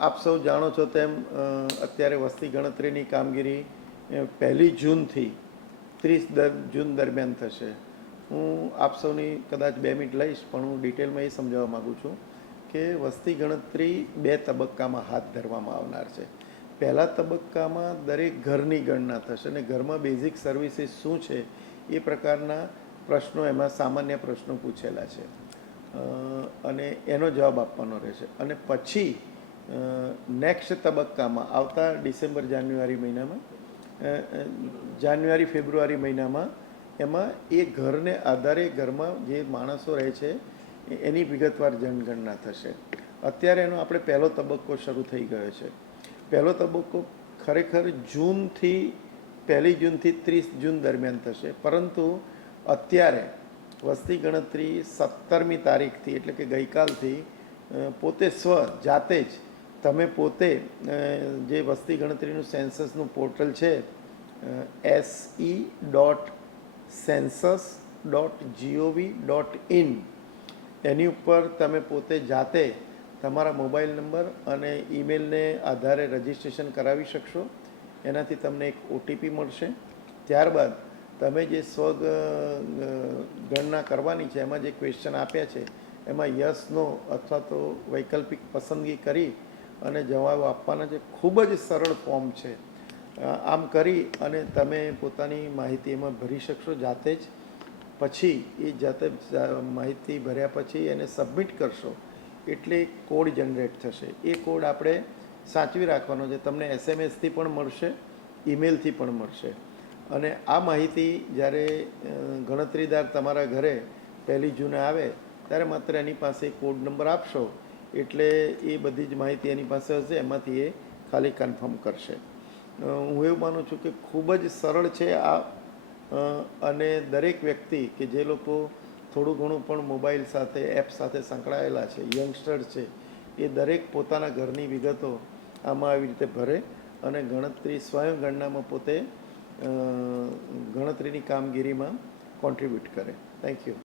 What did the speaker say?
આપ સૌ જાણો છો તેમ અત્યારે વસ્તી ગણતરીની કામગીરી 1 જૂનથી 30 જૂન દરમિયાન થશે. હું આપ સૌની કદાચ 2 મિનિટ લઈશ, પણ હું ડિટેલમાં એ સમજાવવા માગું છું કે વસ્તી ગણતરી 2 તબક્કામાં હાથ ધરવામાં આવનાર છે. પહેલા તબક્કામાં દરેક ઘરની ગણના થશે અને ઘરમાં બેઝિક સર્વિસીસ શું છે એ પ્રકારના પ્રશ્નો, એમાં સામાન્ય પ્રશ્નો પૂછેલા છે અને એનો જવાબ આપવાનો રહેશે. અને પછી નેક્સ્ટ તબક્કામાં આવતા જાન્યુઆરી ફેબ્રુઆરી મહિનામાં એમાં એ ઘરને આધારે ઘરમાં જે માણસો રહે છે એની વિગતવાર જનગણના થશે. અત્યારે એનો આપણે પહેલો તબક્કો શરૂ થઈ ગયો છે. પહેલો તબક્કો ખરેખર 1 જૂનથી 30 જૂન દરમિયાન થશે, પરંતુ અત્યારે વસ્તી ગણતરી 17મી તારીખથી, એટલે કે ગઈકાલથી પોતે જાતે જ તમે પોતે જે વસ્તી ગણતરીનું સેન્સસનું પોર્ટલ છે se.census.gov.in એની ઉપર તમે પોતે જાતે તમારા મોબાઈલ નંબર અને ઈમેલને આધારે રજિસ્ટ્રેશન કરાવી શકશો. એનાથી તમને એક ઓટીપી મળશે. ત્યારબાદ તમે જે ગણના કરવાની છે એમાં જે ક્વેશ્ચન આપ્યા છે એમાં યસ, નો અથવા તો વૈકલ્પિક પસંદગી કરી અને જવાબ આપવાના છે. ખૂબ જ સરળ ફોર્મ છે. આમ કરી અને તમે પોતાની માહિતી એમાં ભરી શકશો જાતે જ. પછી એ જાતે માહિતી ભર્યા પછી એને સબમિટ કરશો એટલે કોડ જનરેટ થશે. એ કોડ આપણે સાચવી રાખવાનો છે. તમને એસએમએસથી પણ મળશે, ઈમેલથી પણ મળશે. અને આ માહિતી જ્યારે ગણતરીદાર તમારા ઘરે 1 જૂને આવે ત્યારે માત્ર એની પાસે કોડ નંબર આપશો એટલે એ બધી જ માહિતી એની પાસે હશે, એમાંથી એ ખાલી કન્ફર્મ કરશે. હું એવું માનું છું કે ખૂબ જ સરળ છે આ, અને દરેક વ્યક્તિ કે જે લોકો થોડું ઘણું પણ મોબાઈલ સાથે, એપ સાથે સંકળાયેલા છે, યંગસ્ટર્સ છે, એ દરેક પોતાના ઘરની વિગતો આમાં આવી રીતે ભરે અને ગણતરી સ્વયં ગણનામાં પોતે ગણતરીની કામગીરીમાં કોન્ટ્રીબ્યુટ કરે. Thank you.